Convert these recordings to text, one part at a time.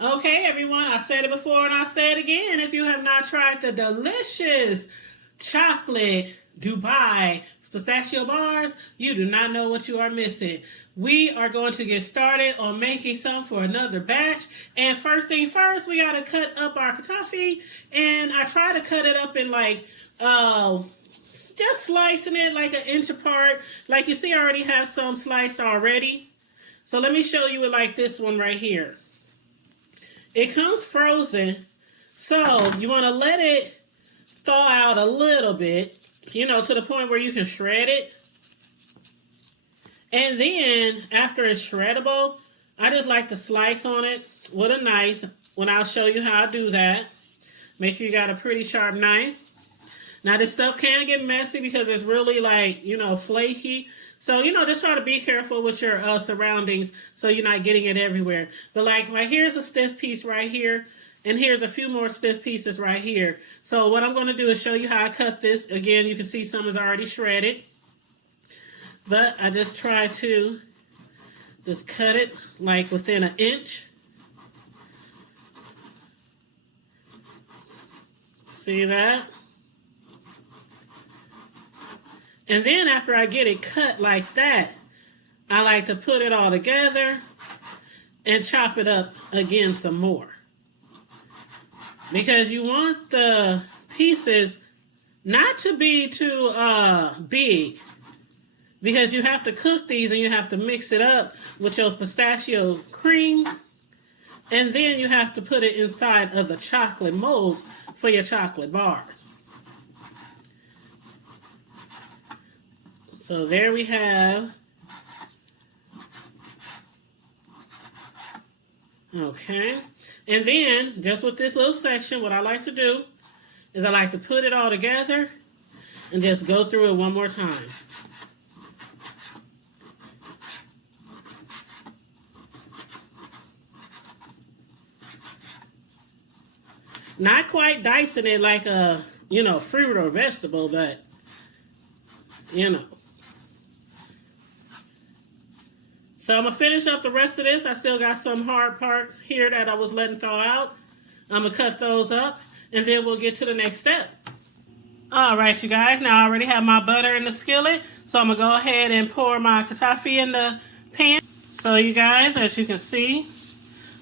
Okay, everyone, I said it before and I'll say it again. If you have not tried the delicious chocolate Dubai pistachio bars, you do not know what you are missing. We are going to get started on making some for another batch. And first thing first, we got to cut up our katafi. And I try to cut it up in like, just slicing it like an inch apart. Like you see, I already have some sliced already. So let me show you it like this one right here. It comes frozen, so you want to let it thaw out a little bit, to the point where you can shred it. And then, after it's shreddable, I just like to slice on it with a knife, when I'll show you how I do that. Make sure you got a pretty sharp knife. Now, this stuff can get messy because it's really like, flaky. So, just try to be careful with your surroundings so you're not getting it everywhere. But like here's a stiff piece right here. And here's a few more stiff pieces right here. So what I'm going to do is show you how I cut this. Again, you can see some is already shredded. But I just try to just cut it like within an inch. See that? And then after I get it cut like that, I like to put it all together and chop it up again some more. Because you want the pieces not to be too big. Because you have to cook these and you have to mix it up with your pistachio cream. And then you have to put it inside of the chocolate molds for your chocolate bars. So there we have. Okay. And then, just with this little section, what I like to do is I like to put it all together and just go through it one more time. Not quite dicing it like a, fruit or vegetable, but, So I'm going to finish up the rest of this. I still got some hard parts here that I was letting thaw out. I'm going to cut those up, and then we'll get to the next step. All right, you guys. Now I already have my butter in the skillet, so I'm going to go ahead and pour my katafi in the pan. So you guys, as you can see,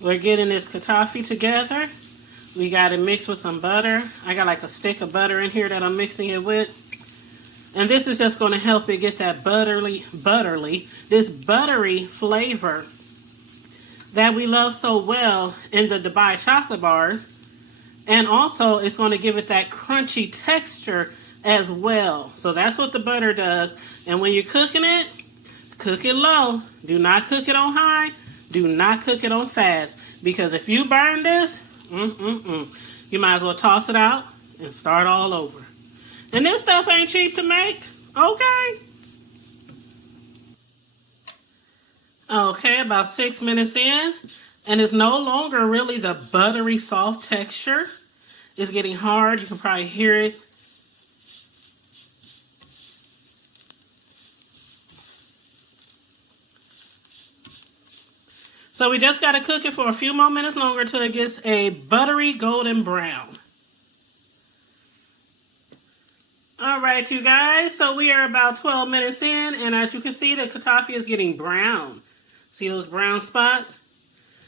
we're getting this katafi together. We got it mixed with some butter. I got like a stick of butter in here that I'm mixing it with. And this is just going to help it get that buttery flavor that we love so well in the Dubai chocolate bars. And also, it's going to give it that crunchy texture as well. So that's what the butter does. And when you're cooking it, cook it low. Do not cook it on high. Do not cook it on fast. Because if you burn this, you might as well toss it out and start all over. And this stuff ain't cheap to make, okay? Okay, about 6 minutes in, and it's no longer really the buttery soft texture. It's getting hard, you can probably hear it. So we just gotta cook it for a few more minutes longer until it gets a buttery golden brown. All right, you guys, so we are about 12 minutes in, and as you can see, the katafi is getting brown. See those brown spots?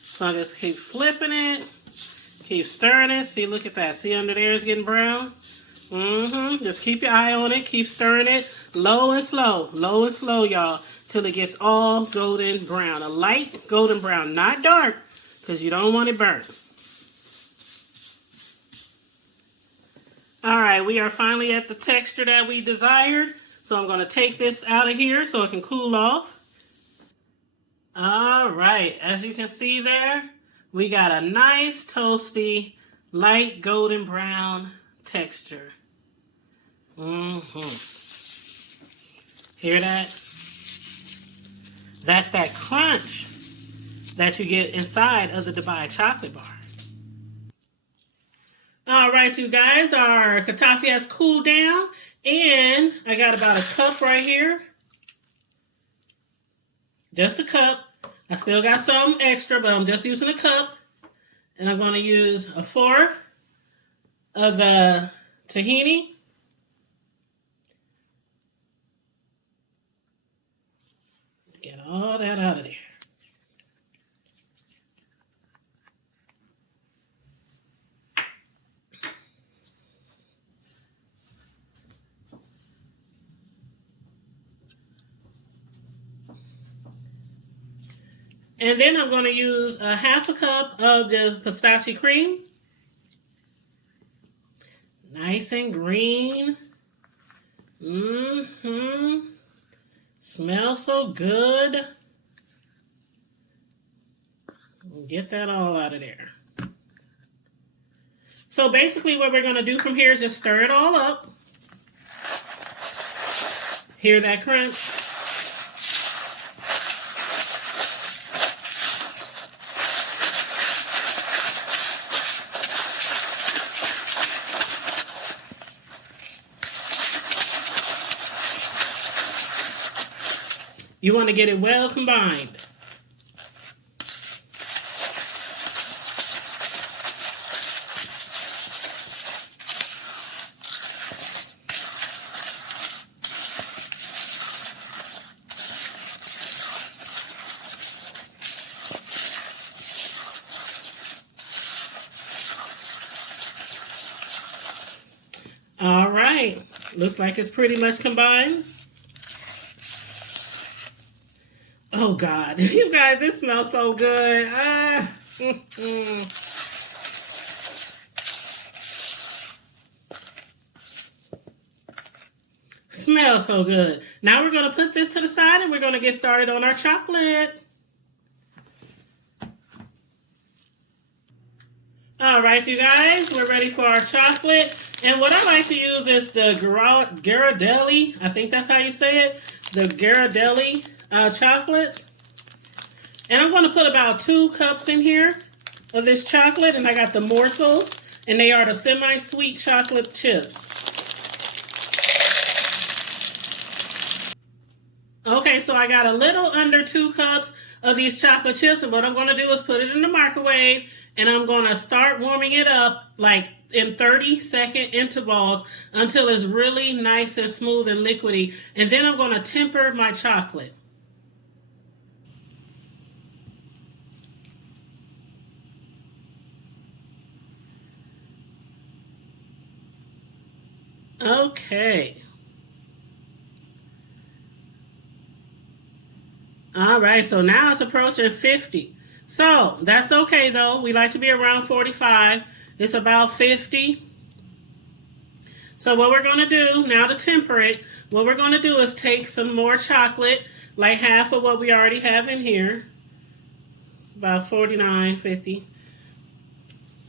So I just keep flipping it, keep stirring it. See, look at that. See under there it's getting brown? Just keep your eye on it, keep stirring it, low and slow, y'all, till it gets all golden brown. A light golden brown, not dark, because you don't want it burnt. All right, we are finally at the texture that we desired. So I'm going to take this out of here so it can cool off. All right, as you can see there, we got a nice toasty, light golden brown texture. Hear that? That's that crunch that you get inside of the Dubai chocolate bar. All right, you guys, our katafi has cooled down, and I got about a cup right here. Just a cup. I still got some extra, but I'm just using a cup. And I'm going to use a fourth of the tahini. Get all that out of there. And then I'm going to use a half a cup of the pistachio cream. Nice and green. Smells so good. Get that all out of there. So basically what we're going to do from here is just stir it all up. Hear that crunch? You want to get it well combined. All right, looks like it's pretty much combined. Oh God, you guys, it smells so good. Smells so good. Now we're going to put this to the side and we're going to get started on our chocolate. All right, you guys, we're ready for our chocolate. And what I like to use is the Ghirardelli. I think that's how you say it. The Ghirardelli chocolates. And I'm going to put about 2 cups in here of this chocolate. And I got the morsels. And they are the semi-sweet chocolate chips. Okay, so I got a little under 2 cups of these chocolate chips. And what I'm going to do is put it in the microwave. And I'm going to start warming it up like in 30-second intervals until it's really nice and smooth and liquidy. And then I'm going to temper my chocolate. Okay. All right, so now it's approaching 50. So that's okay though. We like to be around 45. It's about 50. So what we're going to do now to temper it, what we're going to do is take some more chocolate, like half of what we already have in here. It's about 49, 50.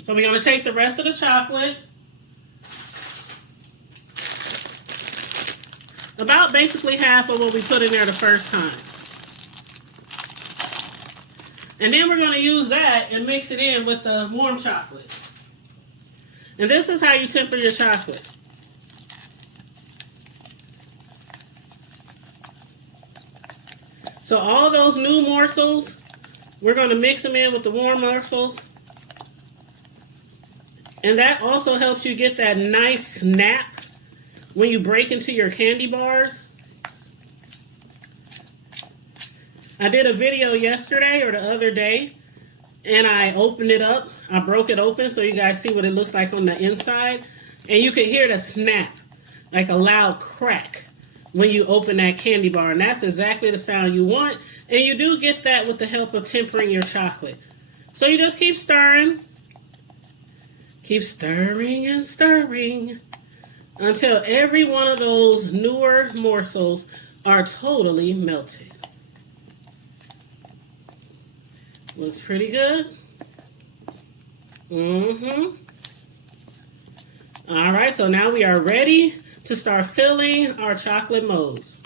So we're going to take the rest of the chocolate. About basically half of what we put in there the first time. And then we're going to use that and mix it in with the warm chocolate. And this is how you temper your chocolate. So all those new morsels, we're going to mix them in with the warm morsels. And that also helps you get that nice snap when you break into your candy bars. I did a video yesterday or the other day, and I opened it up. I broke it open so you guys see what it looks like on the inside. And you could hear the snap, like a loud crack when you open that candy bar. And that's exactly the sound you want. And you do get that with the help of tempering your chocolate. So you just keep stirring. Keep stirring and stirring until every one of those newer morsels are totally melted. Looks pretty good. All right, so now we are ready to start filling our chocolate molds.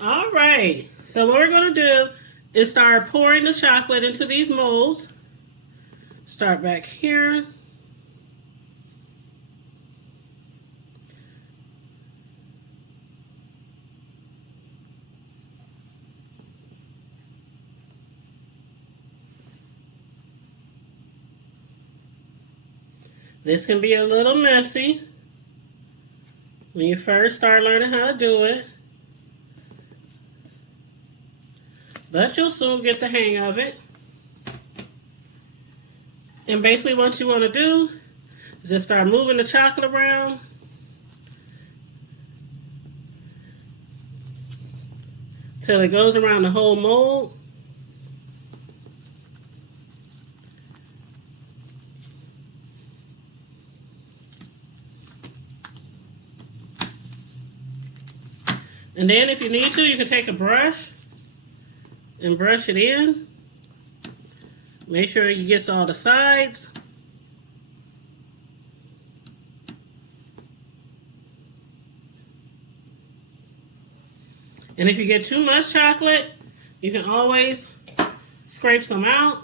All right, so what we're going to do is start pouring the chocolate into these molds. Start back here. This can be a little messy when you first start learning how to do it, but you'll soon get the hang of it. And basically what you want to do is just start moving the chocolate around till it goes around the whole mold. And then if you need to, you can take a brush and brush it in. Make sure you get all the sides. And if you get too much chocolate, you can always scrape some out.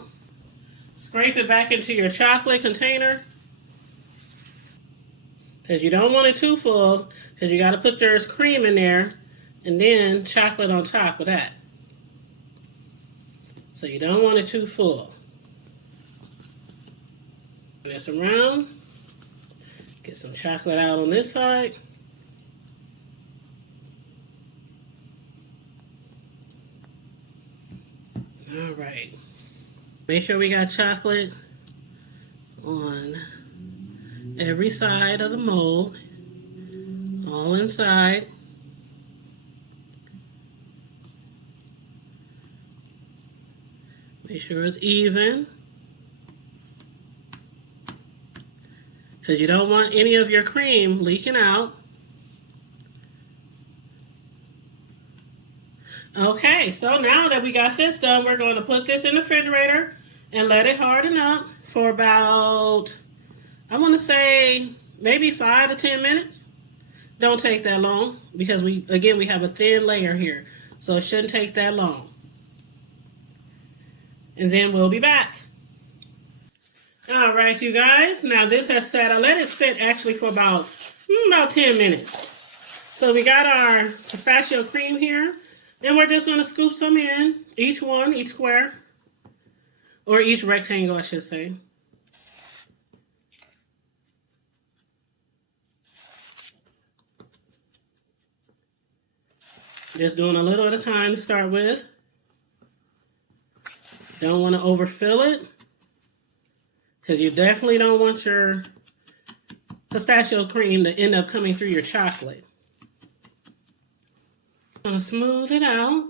Scrape it back into your chocolate container. Because you don't want it too full, because you got to put your cream in there and then chocolate on top of that. So you don't want it too full. Turn this around. Get some chocolate out on this side. All right. Make sure we got chocolate on every side of the mold, all inside. Make sure it's even, because you don't want any of your cream leaking out. Okay, so now that we got this done, we're going to put this in the refrigerator and let it harden up for about, I want to say, maybe 5 to 10 minutes. Don't take that long, because we have a thin layer here, so it shouldn't take that long. And then we'll be back. All right, you guys. Now this has sat. I let it sit actually for about 10 minutes. So we got our pistachio cream here, and we're just going to scoop some in, each square, or each rectangle, I should say. Just doing a little at a time to start with. Don't want to overfill it, because you definitely don't want your pistachio cream to end up coming through your chocolate. I'm going to smooth it out.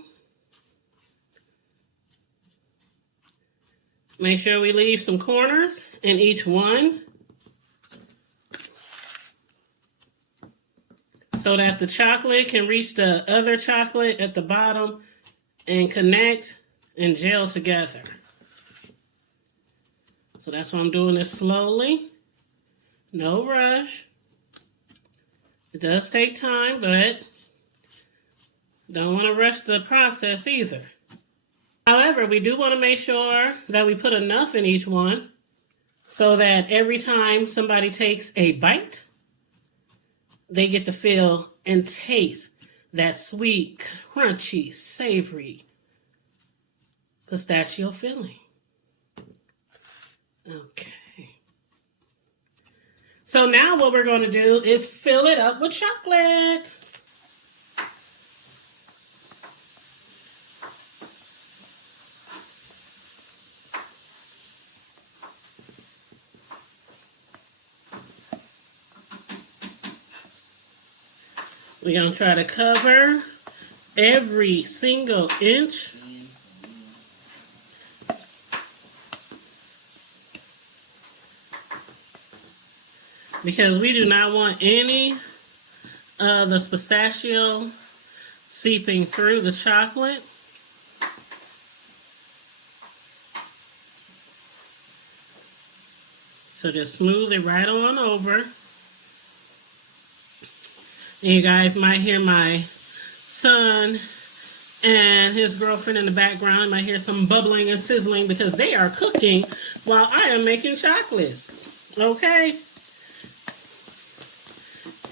Make sure we leave some corners in each one, so that the chocolate can reach the other chocolate at the bottom and connect and gel together. So that's why I'm doing this slowly. No rush. It does take time, but don't want to rush the process either. However, we do want to make sure that we put enough in each one so that every time somebody takes a bite, they get to feel and taste that sweet, crunchy, savory pistachio filling. Okay. So now what we're going to do is fill it up with chocolate. We're going to try to cover every single inch. Because we do not want any of the pistachio seeping through the chocolate. So just smooth it right on over. And you guys might hear my son and his girlfriend in the background. You might hear some bubbling and sizzling because they are cooking while I am making chocolates. Okay?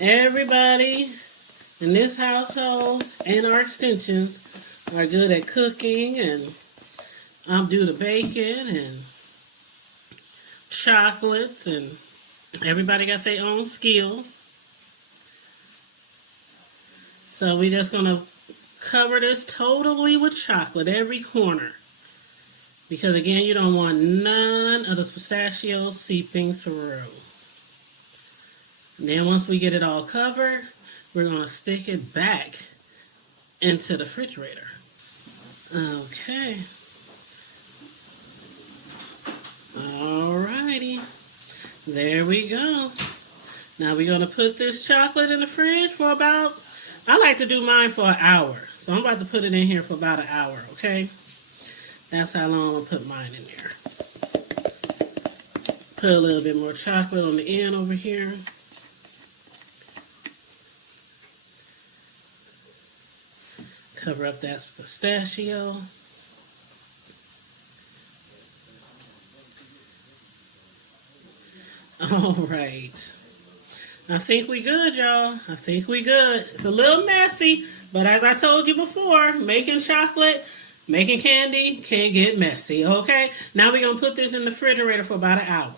Everybody in this household and our extensions are good at cooking, and I'm do the baking and chocolates and Everybody got their own skills. So we just gonna cover this totally with chocolate, every corner. Because again, you don't want none of the pistachio seeping through. And then once we get it all covered, we're gonna stick it back into the refrigerator. Okay. Alrighty. There we go. Now we're gonna put this chocolate in the fridge for about, I like to do mine for an hour. So I'm about to put it in here for about an hour, okay? That's how long I'm gonna put mine in there. Put a little bit more chocolate on the end over here. Cover up that pistachio. All right. I think we good, y'all. I think we good. It's a little messy, but as I told you before, making chocolate, making candy can get messy, okay? Now we're going to put this in the refrigerator for about an hour.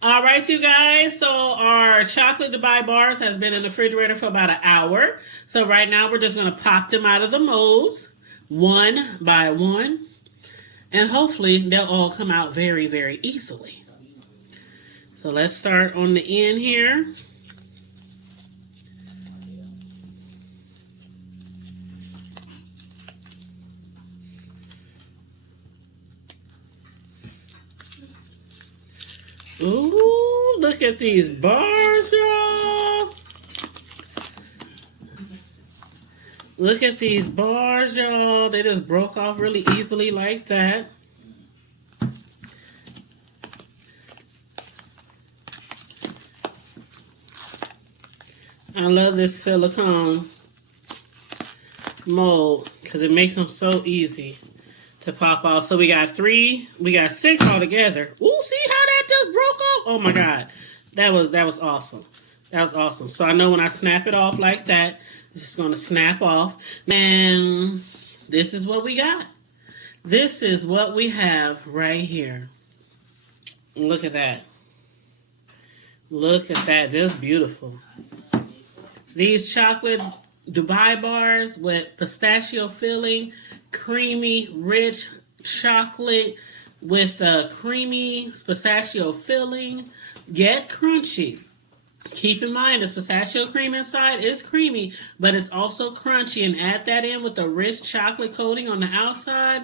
All right, you guys. So our chocolate Dubai bars has been in the refrigerator for about an hour. So right now we're just going to pop them out of the molds one by one. And hopefully they'll all come out very, very easily. So let's start on the end here. Ooh, look at these bars, y'all. Look at these bars, y'all. They just broke off really easily like that. I love this silicone mold because it makes them so easy to pop off. So we got 6 altogether. Ooh, see how that just broke off? Oh my God. That was awesome. That was awesome. So I know when I snap it off like that, it's just gonna snap off. And this is what we got. This is what we have right here. Look at that. Look at that, just beautiful. These chocolate Dubai bars with pistachio filling, creamy, rich chocolate with a creamy pistachio filling, yet crunchy. Keep in mind, the pistachio cream inside is creamy, but it's also crunchy. And add that in with the rich chocolate coating on the outside.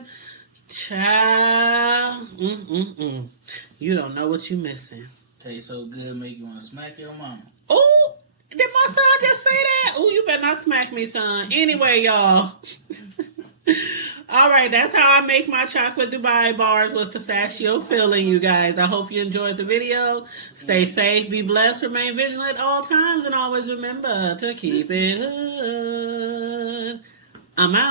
Child, you don't know what you're missing. Tastes so good, make you want to smack your mama. Oh, did my son just say that? Oh, you better not smack me, son. Anyway, y'all. All right, that's how I make my chocolate Dubai bars with pistachio filling, you guys. I hope you enjoyed the video. Stay safe, be blessed, remain vigilant at all times, and always remember to keep it hood. I'm out.